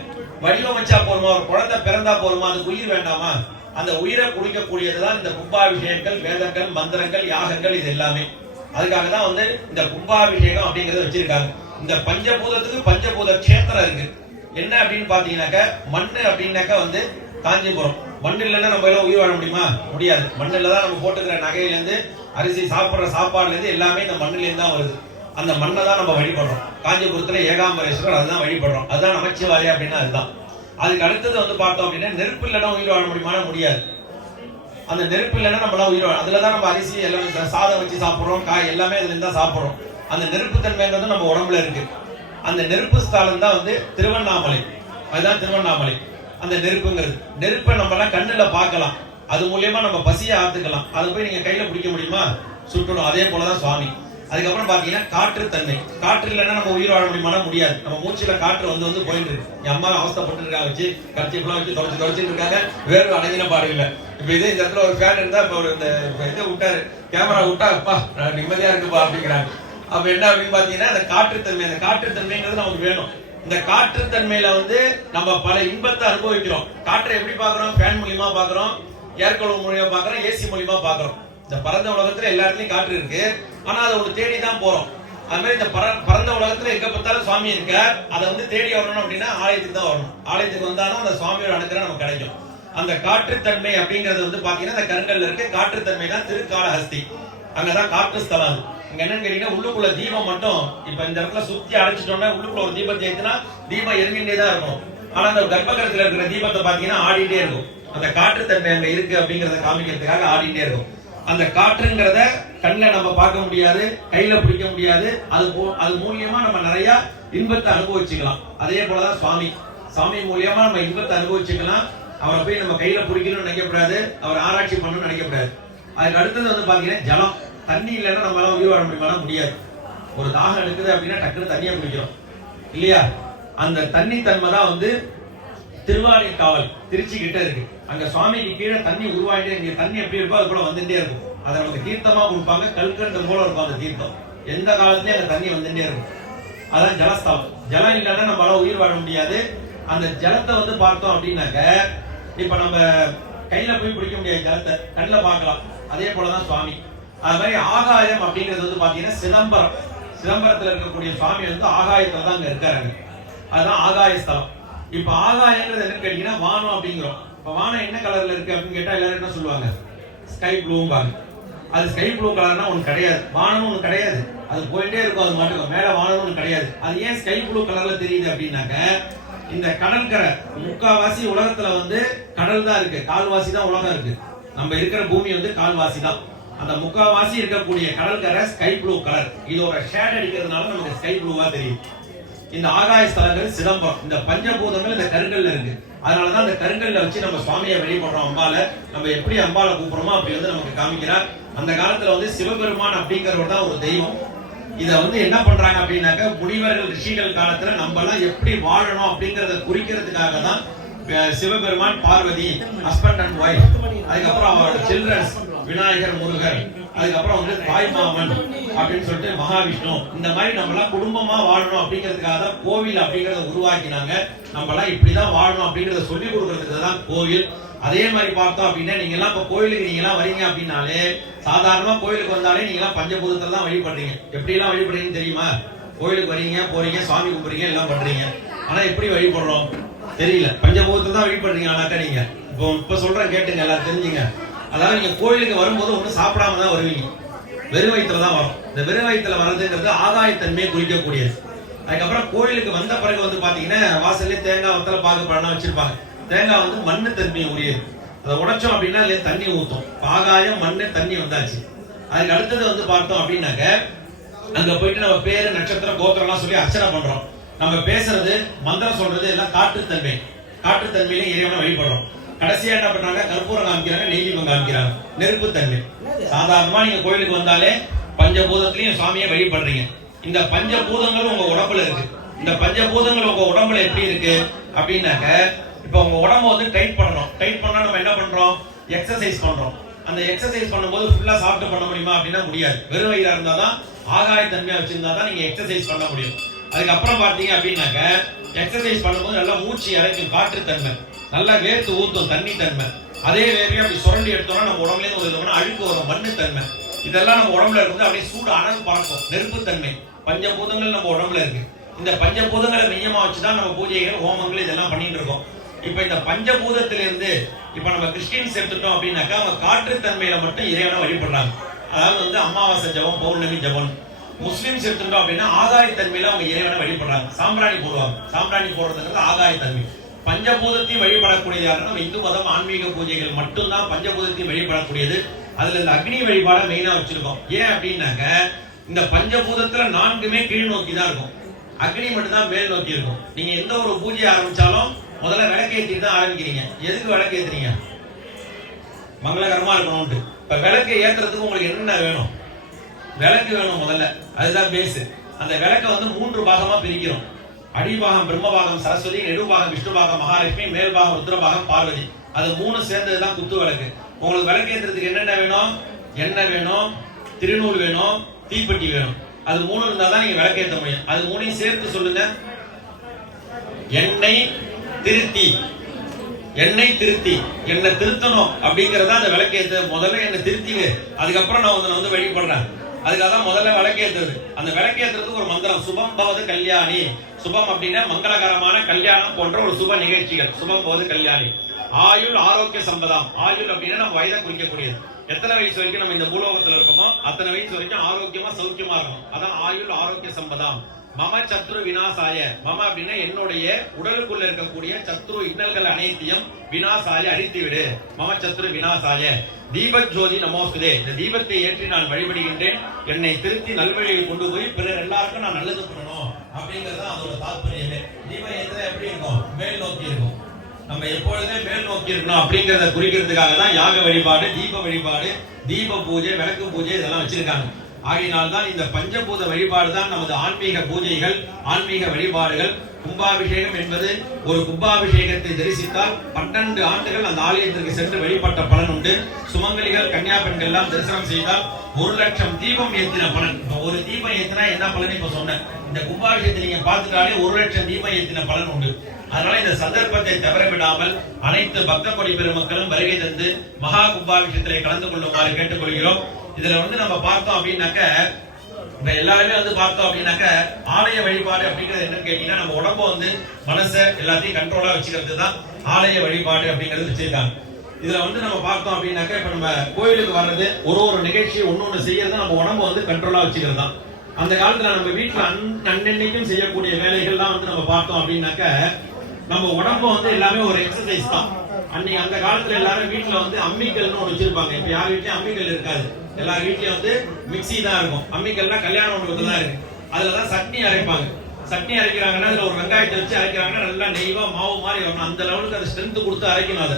வடிவமைச்சா போருமா? ஒரு குழந்தை பிறந்தா போருமா? அதுக்கு உயிர் வேண்டாமா? அந்த உயிரை குடிக்கக்கூடியதுதான் இந்த கும்பாபிஷேகங்கள் வேதங்கள் மந்திரங்கள் யாகங்கள் இது எல்லாமே. அதுக்காக தான் வந்து இந்த கும்பாபிஷேகம் அப்படிங்கறத வச்சிருக்காங்க. இந்த பஞ்சபூதத்துக்கு பஞ்சபூத கஷேத்திரம் இருக்கு. என்ன அப்படின்னு பாத்தீங்கன்னாக்க மண்ணு அப்படின்னாக்கா வந்து காஞ்சிபுரம். மண் இல்லைன்னா நம்ம எல்லாம் உயிர் வாழ முடியுமா? முடியாது. மண்ணில் தான் நம்ம போட்டுக்கிற நகையிலேருந்து அரிசி சாப்பிட்ற சாப்பாடுலேருந்து எல்லாமே இந்த மண்ணிலேருந்து தான் வருது. அந்த மண்ணை தான் நம்ம வழிபடுறோம். காஞ்சிபுரத்தில் ஏகாம்பரேஸ்வரர் அதுதான் வழிபடுறோம். அதுதான் நமச்சிவாய அப்படின்னா அதுதான். அதுக்கு அடுத்தது வந்து பார்த்தோம் அப்படின்னா நெருப்பு இல்லைன்னா உயிர் வாழ முடியுமானா முடியாது. அந்த நெருப்பு இல்லைன்னா நம்மளா உயிர் அதில் அதுல தான் நம்ம அரிசி எல்லாம் சாதம் வச்சு சாப்பிட்றோம் காய் எல்லாமே அதுல இருந்தா தான் அந்த நெருப்பு தன்மைன்றது நம்ம உடம்புல இருக்கு. அந்த நெருப்பு ஸ்தானம் தான் வந்து திருவண்ணாமலை. அதுதான் திருவண்ணாமலை. அந்த நெருப்புங்கிறது. நெருப்பை நம்ம கண்ணில் கண்ணுல பார்க்கலாம். அது மூலியமா நம்ம பசியை ஆத்துக்கலாம். அதை போய் நீங்க கையில பிடிக்க முடியுமா? சுட்டணும். அதே போலதான் சுவாமி. அதுக்கப்புறம் பாத்தீங்கன்னா காற்று தன்மை. காற்று இல்லைன்னா நம்ம உயிர் வாழ முடியுமானா முடியாது. நம்ம மூச்சுல காற்று வந்து வந்து போயிட்டு இருக்கு. என் அம்மா அவஸ்தப்பட்டு இருக்காங்க வச்சு கட்சிப்பெல்லாம் வச்சு தொடச்சு தொடச்சிட்டு இருக்காங்க. வேறு அடங்கின பாடு இல்லை இப்ப இதே இந்த இடத்துல ஒரு ஃபேன் இருந்தா இப்ப ஒரு இந்த இதை விட்டாரு. கேமரா விட்டா அப்பா நிம்மதியா இருக்குப்பா அப்படிங்கிறாங்க அப்ப என்ன அப்படின்னு பாத்தீங்கன்னா அந்த காற்றுத்தன்மை அந்த காற்றுத்தன்மைங்கிறது நமக்கு வேணும். இந்த காற்றுத்தன்மையில வந்து நம்ம பல இன்பத்தை அனுபவிக்கிறோம். காற்றை எப்படி பாக்குறோம்? ஃபேன் மூலியமா பாக்குறோம். ஏர்கொழு மூலியமா பாக்குறோம். ஏசி மூலியமா பாக்குறோம். இந்த பரந்த உலகத்துல எல்லா இடத்துலயும் காற்று இருக்கு. ஆனா அதை ஒண்ணு தேடி தான் போறோம். அது மாதிரி இந்த பர- பரந்த உலகத்துல எங்க பார்த்தாலும் சுவாமி இருக்க அதை வந்து தேடி வரணும் அப்படின்னா ஆலயத்துக்கு தான் வரணும். ஆலயத்துக்கு வந்தாதான் அந்த சுவாமியோட அனுக்கிரகம் நமக்கு கிடைக்கும். அந்த காற்றுத்தன்மை அப்படிங்கறது வந்து பாத்தீங்கன்னா அந்த கருங்கல்ல இருக்கு காற்றுத்தன்மை தான் திருக்காலஹஸ்தி. அங்கதான் காற்று ஸ்தலம் அது. இங்க என்னன்னு கேட்டீங்கன்னா உள்ளுக்குள்ள தீபம் மட்டும் இப்ப இந்த இடத்துல சுத்தி அடைச்சிட்டோம்னா உள்ளுக்குள்ள ஒரு தீபத்தை ஏத்துனா தீபம் எரிஞ்சுட்டே தான் இருக்கும். ஆனா அந்த கர்ப்பகரத்துல இருக்கிற தீபத்தை பாத்தீங்கன்னா ஆடிட்டே இருக்கும். அந்த காற்றுத்தன்மை அங்க இருக்கு அப்படிங்கறத காமிக்கிறதுக்காக ஆடிட்டே இருக்கும். அந்த காற்றுங்கிறத கண்ணில் நம்ம பார்க்க முடியாது கையில பிடிக்க முடியாது. அது போ- அது மூலியமா நம்ம நிறைய இன்பத்தை அனுபவிச்சுக்கலாம். அதே போலதான் சுவாமி. சாமி மூலியமா நம்ம இன்பத்தை அனுபவிச்சுக்கலாம். அவரை போய் நம்ம கையில பிடிக்கணும்னு நினைக்கக்கூடாது. அவர் ஆராய்ச்சி பண்ணணும்னு நினைக்கக்கூடாது. அதுக்கு அடுத்தது வந்து பாத்தீங்கன்னா ஜலம். தண்ணி இல்லைன்னா நம்மளால உயிர் வாழ முடியுமா? முடியாது. ஒரு தாகம் எடுக்குது அப்படின்னா டக்குனு தண்ணியை குடிக்கிறோம். இல்லையா? அந்த தண்ணி தன்மை தான் வந்து திருவானைக்காவல் திருச்சி கிட்ட இருக்கு. அங்க சுவாமிக்கு கீழே தண்ணி உருவாயிட்டே இங்க தண்ணி எப்படி இருக்கோ அது கூட வந்துட்டே இருக்கும். அதை நமக்கு தீர்த்தமா கொடுப்பாங்க. கல்கண்டு போல இருக்கும் அந்த தீர்த்தம். எந்த காலத்துலயும் அந்த தண்ணி வந்துட்டே இருக்கும். அதான் ஜலஸ்தலம் ஜலம் இல்லைன்னா நம்மளால உயிர் வாழ முடியாது. அந்த ஜலத்தை வந்து பார்த்தோம் அப்படின்னாக்க இப்ப நம்ம கையில போய் பிடிக்க முடியாது ஜலத்தை கண்ணில் பார்க்கலாம். அதே போலதான் சுவாமி. அது மாதிரி ஆகாயம் அப்படிங்கிறது வந்து பாத்தீங்கன்னா சிதம்பரம். சிதம்பரத்துல இருக்கக்கூடிய சுவாமி வந்து ஆகாயத்துல தான் அங்க இருக்காரு அதுதான் ஆகாய ஸ்தலம் இப்ப ஆகாயன்றது என்னன்னு கேட்டீங்கன்னா வானம் அப்படிங்கிறோம். இப்ப வானம் என்ன கலர்ல இருக்கு அப்படின்னு கேட்டா எல்லாரும் என்ன சொல்லுவாங்க? ஸ்கை ப்ளூம்பாங்க அது ஸ்கை ப்ளூ கலர்னா ஒன்று கிடையாது. வானமும் ஒன்று கிடையாது. அது போயிட்டே இருக்கும் அது மட்டும் மேல வானமும் ஒன்று கிடையாது. அது ஏன் ஸ்கை ப்ளூ கலர்ல தெரியுது அப்படின்னாக்க இந்த கடற்கரை முக்காவாசி உலகத்துல வந்து கடல் தான் இருக்கு. கால்வாசி தான் உலகம் இருக்கு. நம்ம இருக்கிற பூமி வந்து கால்வாசி தான். அந்த முக்காவாசி இருக்கக்கூடிய கடற்கரை ஸ்கை ப்ளூ கலர் இதோட ஷேட் அடிக்கிறதுனால நமக்கு ஸ்கை ப்ளூவா தெரியும். இந்த ஆகாய ஸ்தலங்கள் சிதம்பரம். இந்த பஞ்சபூதங்கள் இந்த கருங்கல்ல இருக்கு. அதனாலதான் இந்த கருங்கல்ல வச்சு நம்ம சுவாமியை வழிபடுறோம். அம்பால நம்ம எப்படி அம்பால கூப்பிடுறோமோ அப்படி வந்து நமக்கு காமிக்கிறார். அந்த காலத்துல வந்து சிவபெருமான் அப்படிங்கிறவர் தான் ஒரு தெய்வம். இத வந்து என்ன பண்றாங்க அப்படின்னாக்க முனிவர்கள் ரிஷிகள் காலத்துல நம்ம எல்லாம் எப்படி வாழணும் அப்படிங்கறத குறிக்கிறதுக்காக தான் Sivaperuman Parvati husband and wife அதுக்கப்புறம் அவரோட சில்ட்ரன்ஸ் விநாயகர் முருகர். அதுக்கப்புறம் வந்து தாய்மாமன் அப்படின்னு சொல்லிட்டு மகாவிஷ்ணு. இந்த மாதிரி நம்ம எல்லாம் குடும்பமா வாழணும் அப்படிங்கிறதுக்காக தான் கோவில் அப்படிங்கறத உருவாக்கினாங்க. நம்ம எல்லாம் இப்படிதான் வாழணும் அப்படிங்கறத சொல்லி கொடுக்கறதுக்கு தான் கோவில். அதே மாதிரி பார்த்தோம் அப்படின்னா நீங்க எல்லாம் இப்ப கோயிலுக்கு நீங்க எல்லாம் வரீங்க அப்படின்னாலே சாதாரணமா கோயிலுக்கு வந்தாலே நீங்க எல்லாம் பஞ்சபூதத்துல தான் வழிபடுறீங்க. எப்படி எல்லாம் வழிபடுறீங்கன்னு தெரியுமா? கோயிலுக்கு வரீங்க போறீங்க சாமி கும்பிடுறீங்க எல்லாம் பண்றீங்க. ஆனா எப்படி வழிபடுறோம்? தெரியல. பஞ்சபூதத்தை தான் வழிபடுறீங்க ஆனாக்கா நீங்க. இப்போ இப்ப சொல்றேன் கேட்டுங்க எல்லாரும் தெரிஞ்சுங்க. அதாவது நீங்க கோயிலுக்கு வரும்போது ஒன்றும் சாப்பிடாம தான் வருவீங்க. வெறும் வயிற்றுல தான் வரும். இந்த வெறும் வயிற்றுல வர்றதுங்கிறது ஆதாயத்தன்மையை குறிக்கக்கூடியது. அதுக்கப்புறம் கோயிலுக்கு வந்த பிறகு வந்து பாத்தீங்கன்னா வாசல்லே தேங்காய் வத்தல பாக்கு பழம் வச்சிருப்பாங்க. தேங்காய் வந்து மண்ணு தன்மையை உரியது. அதை உடைச்சோம் அப்படின்னா இல்லையா தண்ணி ஊத்தும். பாகாயம் மண்ணு தண்ணி வந்தாச்சு. அதுக்கு அடுத்தது வந்து பார்த்தோம் அப்படின்னாக்க அங்க போயிட்டு நம்ம பேரு நட்சத்திரம் கோத்திரம்லாம் சொல்லி அர்ச்சனை பண்றோம். நம்ம பேசுறது மந்திரம் சொல்றது எல்லாம் காட்டுத்தன்மை. காற்றுத்தன்மையில இறைவனை வழிபடுறோம். கடைசியா என்ன பண்றாங்க கற்பூரம் காமிக்கிறாங்க நெய் தீபம் காமிக்கிறாங்க நெருப்புத்தன்மை சாதாரணமா நீங்க கோயிலுக்கு வந்தாலே பஞ்சபூதத்திலையும் சுவாமியை வழிபடுறீங்க. இந்த பஞ்சபூதங்களும் உங்க உடம்புல இருக்கு. இந்த பஞ்சபூதங்கள் உங்க உடம்புல எப்படி இருக்கு? அப்படின்னாக்க இப்ப உங்க உடம்ப வந்து டைட் பண்ணணும். டைட் பண்ணா நம்ம என்ன பண்றோம்? எக்ஸசைஸ் பண்றோம். அந்த எக்ஸசைஸ் பண்ணும்போது ஃபுல்லா சாப்பிட்டு பண்ண முடியுமா அப்படின்னா முடியாது. வெறும் வயிறா இருந்தாதான் ஆகாய தன்மையா வச்சிருந்தா தான் நீங்க எக்ஸசைஸ் பண்ண முடியும். அதுக்கப்புறம் பார்த்தீங்க அப்படின்னாக்க எக்ஸசைஸ் பண்ணும்போது நல்லா மூச்சு இறைக்கும் காற்று தன்மை நல்லா வேர்த்து ஊத்தும் தண்ணி தன்மை. அதே வேர்வையை அப்படி சுரண்டி எடுத்தோம்னா நம்ம உடம்புல இருந்து ஒரு அழுக்கு வரும் மண்ணு தன்மை. இதெல்லாம் நம்ம உடம்புல இருக்கும்போது அப்படியே சூடு அனல் பறக்கும் நெருப்பு தன்மை. பஞ்சபூதங்கள் நம்ம உடம்புல இருக்கு. இந்த பஞ்சபூதங்களை மையமா வச்சுதான் நம்ம பூஜைகள் ஹோமங்கள் இதெல்லாம் பண்ணிட்டு இருக்கோம். இப்ப இந்த பஞ்சபூதத்திலிருந்து இப்ப நம்ம கிறிஸ்டின்ஸ் எடுத்துட்டோம் அப்படின்னாக்கா அவங்க காற்று தன்மையில மட்டும் இறைவனை வழிபடுறாங்க. அதாவது வந்து அமாவாசை ஜபம் பௌர்ணமி ஜபம். முஸ்லிம்ஸ் எடுத்துட்டோம் அப்படின்னா ஆகாய தன்மையில அவங்க இறைவனை வழிபடுறாங்க. சாம்பிராணி போடுவாங்க. சாம்பிராணி போடுறதுங்கிறது ஆதாயத்தன்மை. தன்மை பஞ்சபூதத்தையும் வழிபடக்கூடியது நம்ம இந்து மதம் ஆன்மீக பூஜைகள் மட்டும்தான் பஞ்சபூதத்தையும் வழிபடக்கூடியது. அதுல இந்த அக்னி வழிபாட மெயினா வச்சிருக்கோம். ஏன் அப்படின்னாக்க இந்த பஞ்சபூதத்துல நான்குமே கீழ் நோக்கி தான் இருக்கும். அக்னி மட்டும் தான் மேல் நோக்கி இருக்கும். நீங்க எந்த ஒரு பூஜையை ஆரம்பிச்சாலும் முதல்ல விளக்கேற்றி தான் ஆரம்பிக்கிறீங்க. எதுக்கு விளக்கேத்துறீங்க மங்களகரமா இருக்கணும்ட்டு இப்ப விளக்கு ஏத்துறதுக்கு உங்களுக்கு என்னென்ன வேணும்? விளக்கு வேணும் முதல்ல. அதுதான் பேஸ் அந்த விளக்கை வந்து மூன்று பாகமா பிரிக்கிறோம். அடிபாகம் பிரம்மபாகம் சரஸ்வதி நெடுபாகம் விஷ்ணுபாகம் மகாலட்சுமி மேல்பாகம் ருத்ரபாகம் பார்வதி. அது மூணு சேர்ந்ததுதான் குத்து விளக்கு. உங்களுக்கு விளக்கு என்னென்ன வேணும்? எண்ணெய் வேணும் திருநூல் வேணும் தீப்பெட்டி வேணும். அது மூணு இருந்தால் தான் நீங்க விளக்கேற்ற முடியும். அது மூணையும் சேர்த்து சொல்லுங்க. எண்ணெய் திருத்தி. எண்ணெய் திருத்தி. என்னை திருத்தணும் அப்படிங்கறத அந்த விளக்கேற்ற முதல்ல என்னை திருத்திங்க அதுக்கப்புறம் நான் உன்னை வந்து வழிபடுறேன். அதுக்காக தான் முதல்ல விளக்கேற்றுறது அந்த விளக்கேற்றுறதுக்கு ஒரு மந்திரம். சுபம் பவது கல்யாணி. சுபம் அப்படின்னா மங்களகரமான கல்யாணம் போன்ற ஒரு சுப நிகழ்ச்சிகள். சுபம் பவது கல்யாணி. ஆயுள் ஆரோக்கிய சம்பதம். ஆயுள் அப்படின்னா நம்ம வயதை குறிக்கக்கூடியது. எத்தனை வயசு வரைக்கும் நம்ம இந்த பூலோகத்துல இருக்கோமோ அத்தனை வயசு வரைக்கும் ஆரோக்கியமா சௌக்கியமா இருக்கும் அதான் ஆயுள் ஆரோக்கிய சம்பதம். மம சத்ரு வினாசாய மம அப்படின்னா என்னுடைய உடலுக்குள்ள இருக்கக்கூடிய சத்ரு இன்னல்கள் அனைத்தையும் வினாசாய அழித்து விடு மம சத்ரு வினாசாய தீபக் ஜோதி நமோஸ்துதே. இந்த தீபத்தை ஏற்றி நான் வழிபடுகின்றேன். என்னை திருத்தி நல்வழியில் கொண்டு போய் பிறர் எல்லாருக்கும் நான் நல்லது பண்ணணும் அப்படிங்கிறது அதோட தாற்பயமே தீபம் ஏற்ற எப்படி இருக்கும்? மேல் நோக்கி இருக்கும். நம்ம எப்பொழுதுமே மேல் நோக்கி இருக்கணும் அப்படிங்கறத குறிக்கிறதுக்காக தான் யாக வழிபாடு தீப வழிபாடு தீப பூஜை விளக்கு பூஜை இதெல்லாம் வச்சிருக்காங்க. ஆகையினால் தான் இந்த பஞ்சபூத வழிபாடு தான் நமது ஆன்மீக பூஜைகள் ஆன்மீக வழிபாடுகள். கும்பாபிஷேகம் என்பது ஒரு கும்பாபிஷேகத்தை தரிசித்தால் பன்னெண்டு ஆண்டுகள் அந்த ஆலயத்திற்கு சென்று வழிபட்ட பலன் உண்டு. சுமங்கலிகள் கன்னியா பெண்கள் எல்லாம் தரிசனம் செய்தால் ஒரு லட்சம் தீபம் ஏத்தின பலன். இப்ப ஒரு தீபம் ஏத்தினா என்ன பலன் இப்ப சொன்னேன். இந்த கும்பாபிஷேகத்தை நீங்க பார்த்துட்டாலே ஒரு லட்சம் தீபம் ஏத்தின பலன் உண்டு. அதனால இந்த சந்தர்ப்பத்தை தவற விடாமல் அனைத்து பக்த கொடி பெருமக்களும் வருகை தந்து மகா கும்பாபிஷேகத்திலே கலந்து கொள்ளுமாறு கேட்டுக்கொள்கிறோம். இதுல வந்து நம்ம பார்த்தோம் அப்படின்னாக்க இப்ப எல்லாருமே வந்து பார்த்தோம் அப்படின்னாக்க ஆலய வழிபாடு அப்படிங்கிறது என்னன்னு கேட்டீங்கன்னா நம்ம உடம்ப வந்து மனசை எல்லாத்தையும் கண்ட்ரோலா வச்சுக்கிறது தான் ஆலய வழிபாடு அப்படிங்கிறது வச்சிருக்காங்க. இதுல வந்து நம்ம பார்த்தோம் அப்படின்னாக்க இப்ப நம்ம கோயிலுக்கு வர்றது ஒரு ஒரு நிகழ்ச்சி ஒன்னொன்னு செய்யறது நம்ம உடம்ப வந்து கண்ட்ரோலா வச்சுக்கிறது தான் அந்த காலத்துல நம்ம வீட்டுல அன் அன்னன்னைக்கும் செய்யக்கூடிய வேலைகள்லாம் வந்து நம்ம பார்த்தோம் அப்படின்னாக்க நம்ம உடம்ப வந்து எல்லாமே ஒரு எக்ஸசைஸ் தான். அன்னைக்கு அந்த காலத்துல எல்லாரும் வீட்டுல வந்து அம்மிக்கல்னு ஒண்ணு வச்சிருப்பாங்க. இப்ப யார் வீட்லயும் அம்மிக்கல் இருக்காது. எல்லா வீட்லயும் வந்து மிக்ஸி தான் இருக்கும். அம்மிக்கல்னா கல்யாண உணவுக்கு தான் இருக்கு. அதுலதான் சட்னி அரைப்பாங்க. சட்னி அரைக்கிறாங்கன்னா அதுல ஒரு வெங்காயத்தை வச்சு அரைக்கிறாங்கன்னா நல்லா நெய்வா மாவு மாதிரி வரணும். அந்த லெவலுக்கு அதை ஸ்ட்ரென்த் கொடுத்து அரைக்கணும் அதை.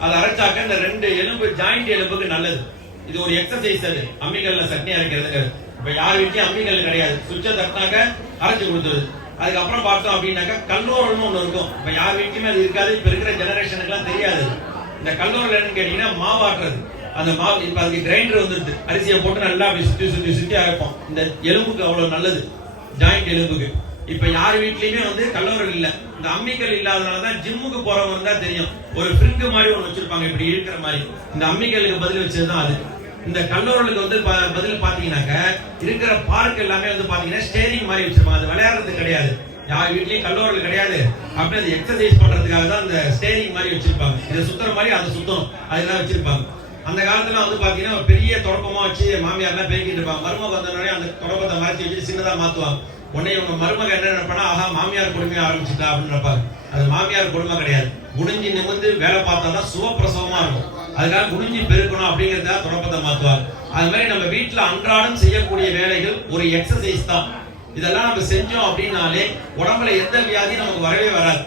அதை அரைச்சாக்க இந்த ரெண்டு எலும்பு ஜாயிண்ட் எலும்புக்கு நல்லது. இது ஒரு எக்ஸசைஸ் அது. அம்மிக்கல்ல சட்னி அரைக்கிறதுங்கிறது. இப்ப யார் வீட்லயும் அம்மிக்கல் கிடையாது. சுவிட்சை தட்டினாக்க அரைச்சு கொடுத்துருது. அதுக்கப்புறம் பார்த்தோம் அப்படின்னாக்கா கல்லூரல்னு ஒண்ணு இருக்கும். இப்ப யார் வீட்லயுமே அது இருக்காது இப்ப இருக்கிற ஜெனரேஷனுக்கு எல்லாம் தெரியாது. இந்த கல்லூரல் என்னன்னு கேட்டீங்கன்னா மாவு ஆட்டுறது. அந்த மாவு இப்ப அதுக்கு கிரைண்டர் வந்துருது அரிசியை போட்டு நல்லா அப்படி சுத்தி சுத்தி சுத்தி அரைப்போம். இந்த எலும்புக்கு அவ்வளவு நல்லது. ஜாயிண்ட் எலும்புக்கு. இப்ப யார் வீட்லயுமே வந்து கல்லூரல் இல்ல. இந்த அம்மிக்கல் இல்லாதனாலதான் ஜிம்முக்கு போறவங்க தான் தெரியும். ஒரு ஃப்ரிங்கு மாதிரி ஒண்ணு வச்சிருப்பாங்க. இப்படி இருக்கிற மாதிரி. இந்த அம்மிக்கல்லுக்கு பதில் வச்சதுதான் அது. இந்த கல்லூரிகளுக்கு வந்து ப- பதில் பாத்தீங்கன்னாக்க இருக்கிற பார்க் எல்லாமே வந்து பாத்தீங்கன்னா ஸ்டேரிங் மாதிரி வச்சிருப்பாங்க. அது விளையாடுறது கிடையாது. யார் வீட்லயும் கல்லோரல் கிடையாது. அப்படி அது எக்ஸசைஸ் பண்றதுக்காக தான் அந்த ஸ்டேரிங் மாதிரி வச்சிருப்பாங்க. இதை சுத்துற மாதிரி அதை சுத்தம் அதெல்லாம் வச்சிருப்பாங்க. அந்த காலத்துல வந்து பாத்தீங்கன்னா ஒரு பெரிய தொடப்பமா வச்சு மாமியார் எல்லாம் பேங்கிட்டு இருப்பாங்க. மருமக வந்தோடனே அந்த தொடப்பத்தை மறைச்சி வச்சு சின்னதா மாத்துவாங்க. உடனே இவங்க மருமக என்ன நினைப்பானா ஆஹா மாமியார் கொடுமையை ஆரம்பிச்சுட்டா அப்படின்னு நினைப்பாங்க. அது மாமியார் கொடுமை கிடையாது. முடிஞ்சு நிமிர்ந்து வேலை பார்த்தா தான் சுகப்பிரசவமா இருக்கும். அதுக்காக குனிஞ்சு பெருக்கணும் அப்படிங்கிறத தொடப்பத்தை மாற்றுவார் அது மாதிரி நம்ம வீட்டுல அன்றாடம் செய்யக்கூடிய வேலைகள் ஒரு எக்ஸசைஸ் தான். இதெல்லாம் நம்ம செஞ்சோம் அப்படின்னாலே உடம்புல எந்த வியாதியும் நமக்கு வரவே வராது.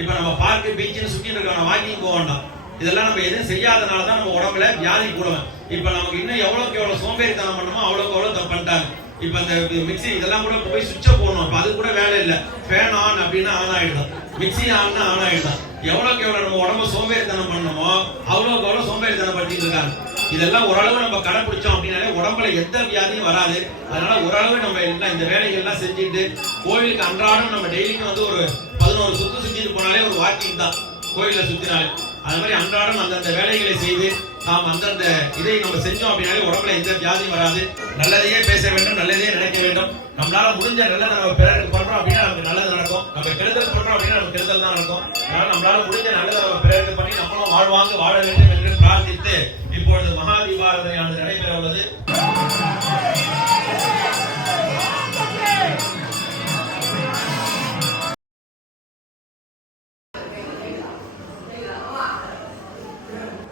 இப்ப நம்ம பார்க்கு பீச்சுன்னு சுத்தி இருக்கோம் வாக்கிங் போக வேண்டாம். இதெல்லாம் நம்ம எதுவும் செய்யாதனால தான் நம்ம உடம்புல வியாதி கூடுவேன் இப்ப நமக்கு இன்னும் எவ்வளவுக்கு எவ்வளவு சோம்பேறித்தனம் பண்ணணுமோ அவ்வளவுக்கு அவ்வளவு தப்பு பண்ணிட்டாங்க. இப்ப அந்த மிக்சி இதெல்லாம் கூட போய் சுவிட்ச போடணும். அப்ப அது கூட வேலை இல்ல. ஃபேன் ஆன் அப்படின்னா ஆன் ஆயிடுதான். மிக்ஸி ஆன்னா ஆன் ஆயிடுதான். எவ்வளவுக்கு எவ்வளவு நம்ம உடம்பு சோம்பேறித்தனம் பண்ணணுமோ அவ்வளவுக்கு அவ்வளவு சோம்பேறித்தனம் பண்ணிட்டு இருக்காங்க. இதெல்லாம் ஓரளவு நம்ம கடைபிடிச்சோம் அப்படின்னாலே உடம்புல எந்த வியாதியும் வராது. அதனால ஓரளவு நம்ம எல்லாம் இந்த வேலைகள் எல்லாம் செஞ்சுட்டு கோவிலுக்கு அன்றாடம் நம்ம டெய்லிக்கும் வந்து ஒரு பதினோரு சுத்து சுத்திட்டு போனாலே ஒரு வாக்கிங் தான் கோயில சுத்தினாலே. அது மாதிரி அன்றாடம் அந்தந்த வேலைகளை செய்து நாம் அந்தந்த இதை நம்ம செஞ்சோம் அப்படின்னாலே உடம்புல எந்த வியாதியும் வராது. நல்லதையே பேச வேண்டும் நல்லதையே நினைக்க வேண்டும். நம்மளால முடிஞ்ச நல்லதை நம்ம பிறருக்கு பண்றோம் அப்படின்னா நமக்கு நல்லது நடக்கும். நம்ம கெடுதல் பண்றோம் அப்படின்னா நமக்கு கெடுதல் தான் நடக்கும். அதனால நம்மளால முடிஞ்ச நல்லதை நம்ம பிறருக்கு பண்ணி நம்மளும் வாழ்வாங்க வாழ வேண்டும் என்று பிரார்த்தித்து இப்பொழுது மகா தீபாரதனையானது நடைபெற உள்ளது.